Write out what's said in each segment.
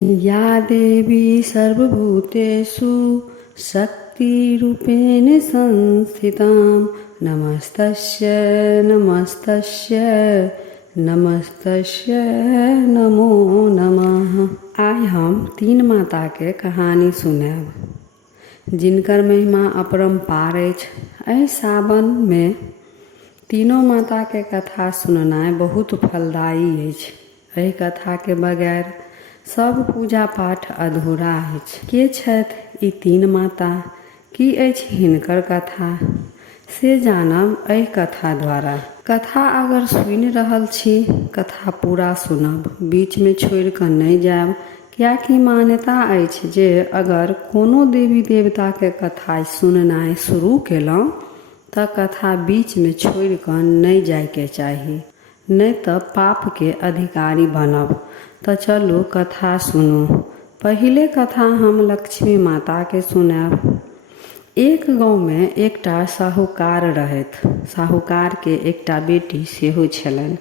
या देवी सर्वभूतेषु शक्तिरूपेण संस्थितां नमस्तस्यै नमस्तस्यै नमस्तस्यै नमो नमः। आइ हम तीन माता के कहानी सुनाब जिनकर महिमा अपरंपार अछि। एहि सावन में तीनों माता के कथा सुननाइ बहुत फलदायी अछि। एहि कथा के बगैर सब पूजा पाठ अधूरा अछि। के छथि ई तीन माता, की अछि हिनकर कथा, से जानब एहि कथा द्वारा। कथा अगर सुनि रहल छी, कथा पूरा सुनब, बीच में छोड़ि कऽ नहि जायब, कियाकि मान्यता अछि जे अगर कोनो देवी देवता के कथा सुननाइ शुरू केलहुँ तऽ कथा बीच में छोड़ि कऽ नहि जायके चाही, नहीं तऽ पाप के अधिकारी बनब। तो चलू कथा सुनू। पहिले कथा हम लक्ष्मी माता के सुनाब। एक गाँव में एकटा साहूकार रहथि। साहूकार के एकटा बेटी सेहो छलनि।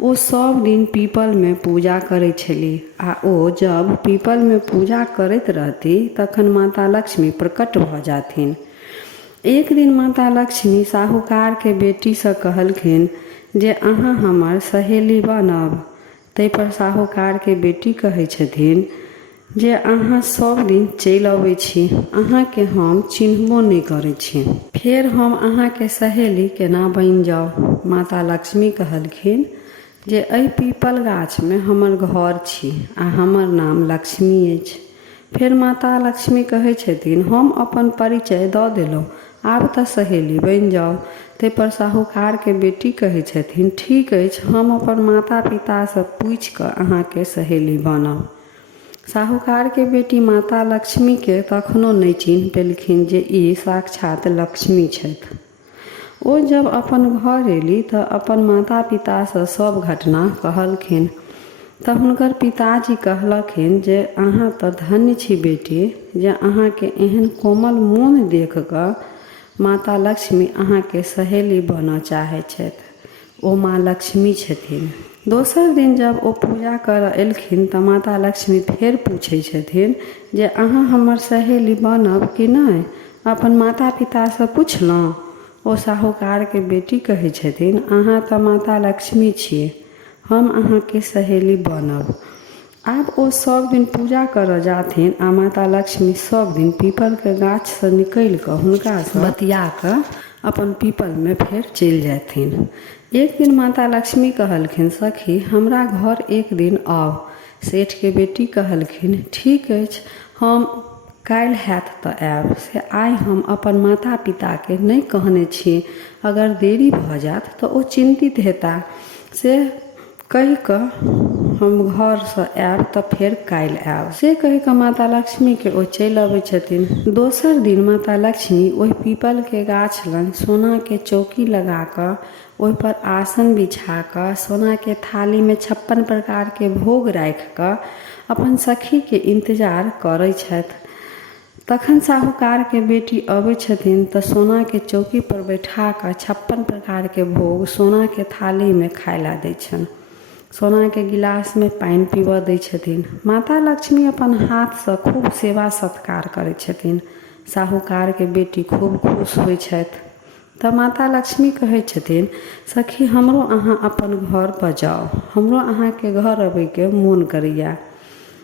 ओ सब दिन पीपल में पूजा करैत छलीह आ ओ जब पीपल में पूजा करैत रहती तखन माता लक्ष्मी प्रकट भऽ जाथिन। एक दिन माता लक्ष्मी साहूकार के बेटी से कहलखिन जे अहाँ हमर सहेली बनब। तै पर साहूकार के बेटी कहै छथिन जे अहाँ सब दिन चलि अबै छी, अहाँ के हम चिन्हबो नहीं करै छी, फेर हम अहाँ के सहेली केना बनि जाउ। माता लक्ष्मी कहलखिन जे एहि पीपल गाछ में हमर घर छी आ हमर नाम लक्ष्मी अछि। फेर माता लक्ष्मी कहै छथिन हम अपन परिचय दऽ देलहुँ, आब तऽ सहेली बनि जाउ। तै पर साहूकार के बेटी कहै छथिन ठीक अछि, हम अपन माता पिता से पूछि कऽ अहाँ के सहेली बनब। साहूकार के बेटी माता लक्ष्मी के तखनो नहीं चिन्ह पेलखिन जे ई साक्षात लक्ष्मी छथि। ओ जब अपन घर एली तऽ अपन माता पिता से सब घटना कहलखिन। तऽ हुनकर पिताजी कहलखिन जे अहाँ तऽ धन्य छी बेटी जे अहाँ के एहन कोमल मोन देख कऽ माता लक्ष्मी अहाँ के सहेली बनऽ चाहै छथि। ओ माँ लक्ष्मी छथिन। दोसर दिन जब ओ पूजा करऽ एलखिन तऽ माता लक्ष्मी फेर पूछै छथिन जे अहाँ हमर सहेली बनब कि नहीं, अपन माता पिता से पुछलहुँ। ओ साहूकार के बेटी कहै छथिन अहाँ तऽ माता लक्ष्मी छियै, हम अहाँ के सहेली बनब। आब ओ सब दिन पूजा करऽ जाथिन आ माता लक्ष्मी सब दिन पीपल के गाछ से निकलि कऽ हुनका से बतिया कऽ अपन पीपल में फेर चलि जाथिन। एक दिन माता लक्ष्मी कहलखिन सखी हमरा घर एक दिन आउ। सेठ के बेटी कहलखिन ठीक अछि, हम काल्हि हैत तऽ आयब। से आइ हम अपन माता पिता के नहीं कहने छी, अगर देरी भऽ जायत तऽ ओ चिंतित हेता, से कहि कऽ हम घर से आयब तऽ फेर काल्हि आयब। से कहि कऽ माता लक्ष्मी के ओ चलि अबै छथिन। दोसर दिन माता लक्ष्मी ओहि पीपल के गाछ लग सोना के चौकी लगा कऽ ओहि पर आसन बिछा कऽ सोना के थाली में 56 प्रकार के भोग राखि कऽ अपन सखी के इंतजार करै छथि। तखन साहूकार के बेटी अबै छथिन तऽ सोना के चौकी पर बैठा कऽ 56 प्रकार के भोग सोना के थाली में खाय ला दै छनि। सोना के गिलास में पानि पीबऽ दै छथिन। माता लक्ष्मी अपन हाथ से खूब सेवा सत्कार करै छथिन। साहूकार के बेटी खूब खुश होइ छथि। तऽ माता लक्ष्मी कहै छथिन सखी हमरो अहाँ अपन घर बजाउ, हमरो अहाँ के घर अबै के मोन करैया।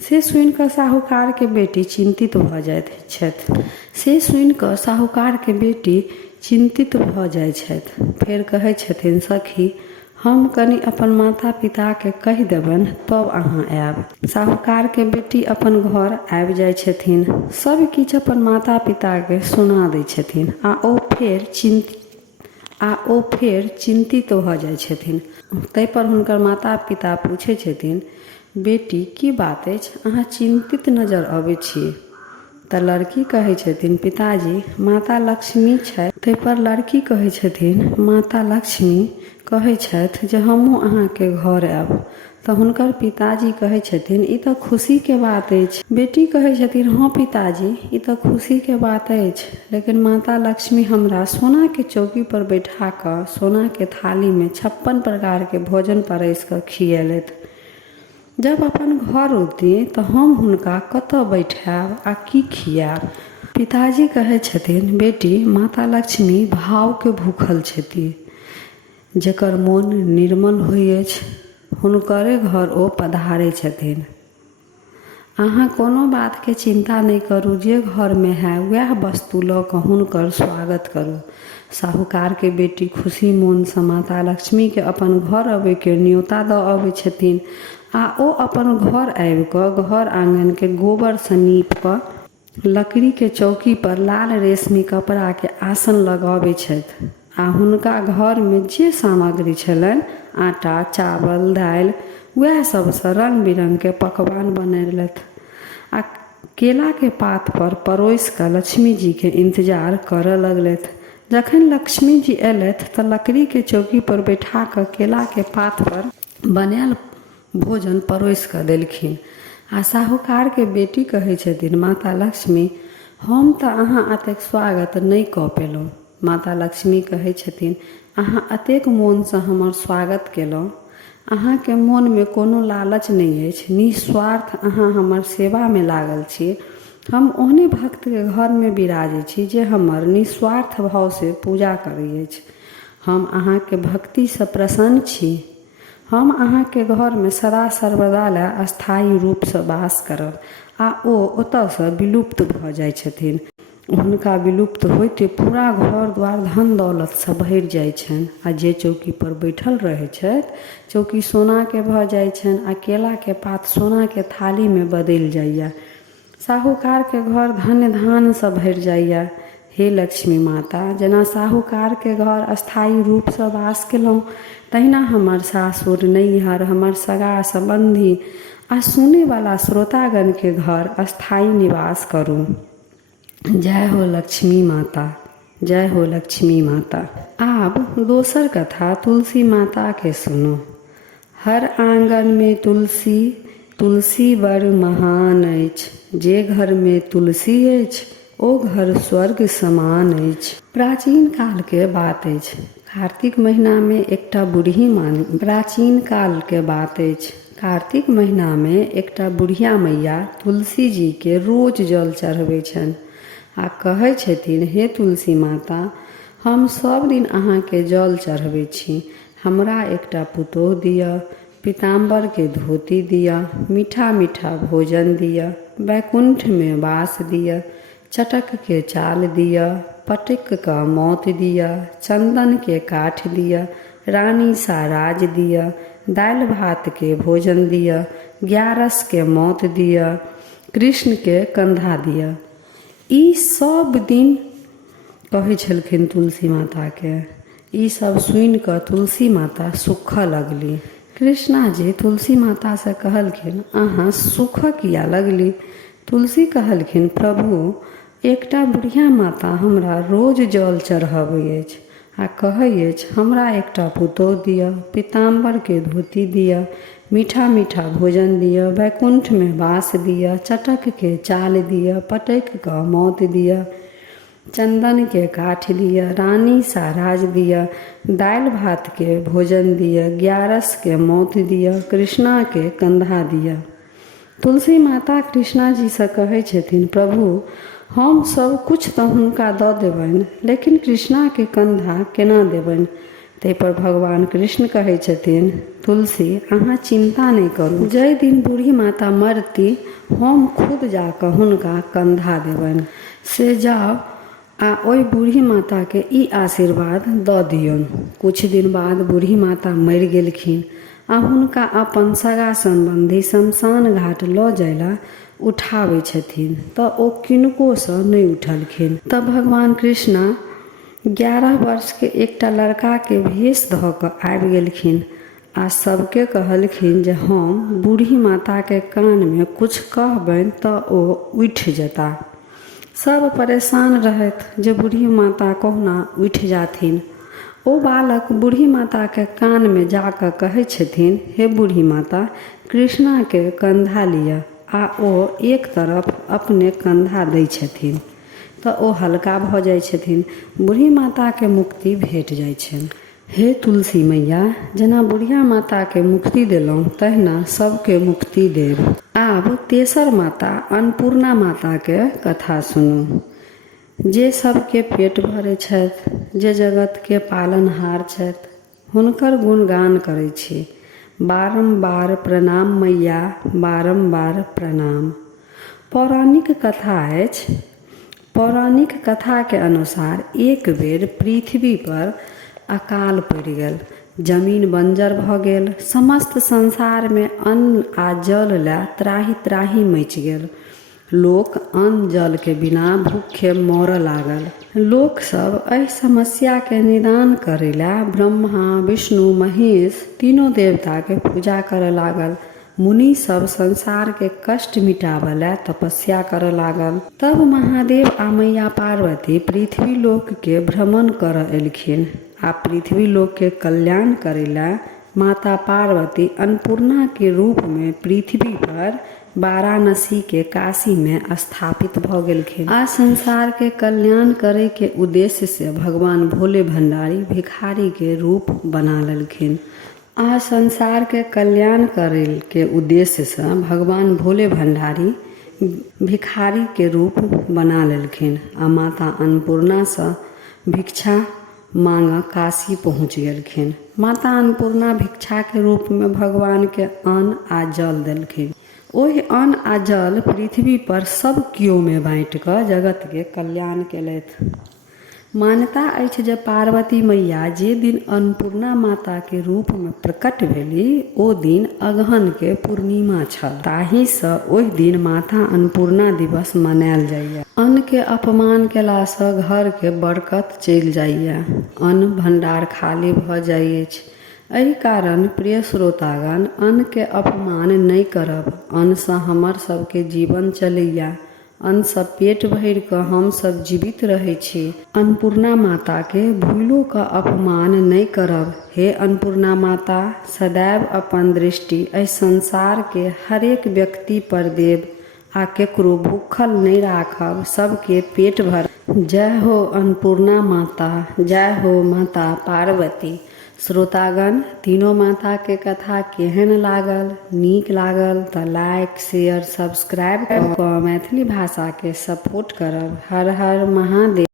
से सुनि कऽ साहूकार के बेटी चिंतित भऽ जाइत छथि। से सुनि कऽ साहूकार के बेटी चिंतित भऽ जाइ छथि। फेर कहै छथिन सखी हम कनि अपन माता पिता के कहि देबनि तब अहाँ आयब। साहूकार के बेटी अपन घर आबि जाइ छथिन, सब किछु अपन माता पिता के सुना दै छथिन आ ओ फेर चिंतित भऽ जाइ छथिन। तै पर हुनकर माता पिता पूछै छथिन बेटी की बात अछि, अहाँ चिंतित नजर अबै छी। तऽ लड़की कहै छथिन पिताजी माता लक्ष्मी छथि। तै पर लड़की कहै छथिन माता लक्ष्मी कहै छथि जे हमहूँ अहाँ के घर आयब। तऽ हुनकर पिताजी कहै छथिन ई तऽ खुशी के बात अछि। बेटी कहै छथिन हाँ पिताजी ई तऽ खुशी के बात अछि, लेकिन माता लक्ष्मी हमरा सोना के चौकी पर बैठा कऽ सोना के थाली में 56 प्रकार के भोजन परसि कऽ खिएलथि। जब अपन घर औती तऽ हम हुनका कतऽ बैठाब आ की खियाब। पिताजी कहै छथिन, बेटी माता लक्ष्मी भावके भूखल छथि। जेकर मोन निर्मल होइ अछि हुनकरे घर ओ पधारै छथिन। अहाँ कोनो बातके चिंता नहि करू, जे घरमे है वएह वस्तु लऽ कऽ हुनकर स्वागत करू। साहूकारके बेटी खुशी मोनसँ माता लक्ष्मीके अपन घर अबैके न्योता दऽ अबै छथिन आ ओ अपन घर आबि कऽ घर आँगनके गोबरसँ नीप कऽ लकड़ीके चौकी पर लाल रेशमी कपड़ाके आसन लगबै छथि आ हुनका घरमे जे सामग्री छलनि, आटा, चावल, दालि, वएह सबसँ रंग बिरंगके पकवान बनेलथि आ केलाके पात पर परोसि कऽ लक्ष्मी जीके इंतजार करऽ लगलथि। जखन लक्ष्मी जी अयलथि तऽ लकड़ीके चौकी पर बैठा कऽ केलाके पात पर बनायल भोजन परोसि कऽ देलखिन आ साहूकारके बेटी कहै छथिन, माता लक्ष्मी हम तऽ अहाँ एतेक स्वागत नहि कऽ पेलहुँ। माता लक्ष्मी कहै छथिन, अहाँ एतेक मोनसँ हमर स्वागत केलहुँ, अहाँके मोनमे कोनो लालच नहि अछि, निस्वार्थ अहाँ हमर सेवामे लागल छी। हम ओहने भक्तके घरमे विराजै छी जे हमर निस्वार्थ भावसँ पूजा करै अछि। हम अहाँके भक्तिसँ प्रसन्न छी। हम अहाँके घरमे सदा सर्वदा लए स्थायी रूपसँ वास करब। आ ओ ओतऽसँ विलुप्त भऽ जाइ छथिन। हुनका विलुप्त होइते पूरा घर द्वार धन दौलतसँ भरि जाइ छनि आ जे चौकी पर बैठल रहै छथि चौकी सोनाके भऽ जाइ छनि आ केलाके पात सोनाके थालीमे बदलि जाइए। साहूकारके घर धन्य धानसँ भरि जाइए। हे लक्ष्मी माता, जेना साहूकारके घर स्थायी रूपसँ वास केलहुँ, तहिना हमर सासुर, नैहर, हमर सगा संबंधी आ सुनैवाला श्रोतागणके घर स्थायी निवास करू। जय हो लक्ष्मी माता, जय हो लक्ष्मी माता। आब दोसर कथा तुलसी माताके सुनू। हर आंगनमे तुलसी, तुलसी बड़ महान अछि। जे घरमे तुलसी अछि ओ घर स्वर्ग समान अछि। प्राचीन कालके बात अछि। कार्तिक महीनामे एकटा बूढ़ी मानी प्राचीन कालके बात अछि। कार्तिक महीनामे एकटा बुढ़िया मैया तुलसी जीके रोज जल चढ़बै छनि आ कहै छथिन, हे तुलसी माता, हम सब दिन अहाँके जल चढ़बै छी। हमरा एकटा पुतोह दिअ, पीताम्बरके धोती दिअ, मीठा मीठा भोजन दिअ, वैकुंठमे वास दिअ, चटकके चाल दिअ, पटकके मौत दिअ, चंदनके काठ दिअ, रानी सा राज दिअ, दालि भातके भोजन दिअ, ग्यारसके मौत दिअ, कृष्णके कंधा दिअ। ई सब दिन कहै छलखिन तुलसी माताके। ई सब सुनि कऽ तुलसी माता सुखऽ लगली। कृष्णा जी तुलसी मातासँ कहलखिन, अहाँ सुखऽ किया लगली? तुलसी कहलखिन, प्रभु, एकटा बुढ़िया माता हमरा रोज जल चढ़ाबै अछि आ कहै अछि, हमरा एकटा पुतोह दिअ, पीताम्बरके धोती दिअ, मीठा मीठा भोजन दिअ, वैकुंठमे वास दिअ, चटकके चाल दिअ, पटकके मौत दिअ, चंदनके काठ दिअ, रानी सा राज दिअ, दालि भातके भोजन दिअ, ग्यारसके मौत दिअ, कृष्णाके कंधा दिअ। तुलसी माता कृष्णा जीसँ कहै छथिन, प्रभु, हम सब कुछ तऽ हुनका दऽ देबनि, लेकिन कृष्णाके कंधा केना देबनि? ताहि पर भगवान कृष्ण कहै छथिन, तुलसी, अहाँ चिंता नहि करू। जाहि दिन बूढ़ी माता मरती हम खुद जाकऽ हुनका कंधा देबनि। से जाउ आ ओहि बूढ़ी माताके ई आशीर्वाद दऽ दियौन। कुछ दिन बाद बूढ़ी माता मरि गेलखिन आ हुनका अपन सगा संबंधी शमशान घाट लऽ जाइला उठाबै छथिन तऽ ओ किनकोसँ नहि उठलखिन। तब भगवान कृष्णा 11 वर्षके एकटा लड़काके भेष धऽ कऽ आबि गेलखिन आ सबके कहलखिन जे हम बूढ़ी माताके कानमे कुछ कहबनि तऽ ओ उठि जेता। सब परेशान रहथि जे बूढ़ी माता कहुना उठि जाथिन। ओ बालक बूढ़ी माताके कानमे जाकऽ कहै छथिन, हे बूढ़ी माता, कृष्णाके कंधा लिअ, आ ओ एक तरफ अपने कंधा दै छथिन तऽ ओ हल्का भऽ जाइ छथिन। बूढ़ी माताके मुक्ति भेट जाइ छनि। हे तुलसी मैया, जेना बुढ़िया माता के मुक्ति देलहुँ तहिना सबके मुक्ति देब। आब तेसर माता अन्नपूर्णा माता के कथा सुनू, जे सबके पेट भरै छथि, जे जगत के पालनहार छथि, हुनकर गुणगान करै छी। बारंबार प्रणाम मैया, बारंबार प्रणाम। पौराणिक कथा अछि। पौराणिक कथा के अनुसार एक बेर पृथ्वी पर अकाल पड़ि गेल, जमीन बंजर भऽ गेल, समस्त संसार में अन्न आ जल लए त्राहि त्राहि मचि गेल। लोक अन्न जल के बिना भूखे मरऽ लागल। लोक सब एहि समस्या के निदान करे ला ब्रह्मा, विष्णु, महेश तीनों देवता के पूजा करे लागल। मुनि सब संसार के कष्ट मिटावे ला तपस्या करे लागल। तब महादेव आ मैया पार्वती पृथ्वी लोक के भ्रमण कर एलखिन आ पृथ्वी लोक के कल्याण करे ला माता पार्वती अन्नपूर्णा के रूप में पृथ्वी पर वाराणसी के काशी में स्थापित भ गेलखिन। आ संसार के कल्याण करे के उद्देश्य से भगवान भोले भंडारी भिखारी के रूप बना लेलखिन। आ संसार के कल्याण करे के उद्देश्य से भगवान भोले भंडारी भिखारी के रूप बना लेलखिन आ माता अन्नपूर्णा से भिक्षा मांग काशी पहुँच गेलखिन। माता अन्नपूर्णा भिक्षा के रूप में भगवान के अन्न आ जल देलखिन। ओहि अन्न आ जल पृथ्वी पर सब कियो में बाँटि कऽ जगत के कल्याण केलथि। मान्यता अछि जे पार्वती मैया जे दिन अन्नपूर्णा माता के रूप में प्रकट भेली ओ दिन अगहन के पूर्णिमा छल। ताहि सँ ओहि दिन माता अन्नपूर्णा दिवस मनायल जाइए। अन्न के अपमान केला सँ घर के बरकत चलि जाइए, अन्न भंडार खाली भऽ जाइ अछि। एहि कारण प्रिय श्रोतागण, अन्न के अपमान नहि करब। अन्न सँ हमर सबके जीवन चलैया, अन्न सँ पेट भरि कऽ हम सब जीवित रहै छी। अन्नपूर्णा माता के भूलो कऽ अपमान नहि करब। हे अन्नपूर्णा माता, सदैव अपन दृष्टि एहि संसार के हरेक व्यक्ति पर देब आ केकरो भूखल नहि राखब, सबके पेट भर। जय हो अन्नपूर्णा माता, जय हो माता पार्वती। श्रोतागण, तीनों माता के कथा केहन लागल? नीक लागल तऽ लाइक, शेयर, सब्सक्राइब कऽ मैथिली भाषा के सपोर्ट करब। हर हर महादेव।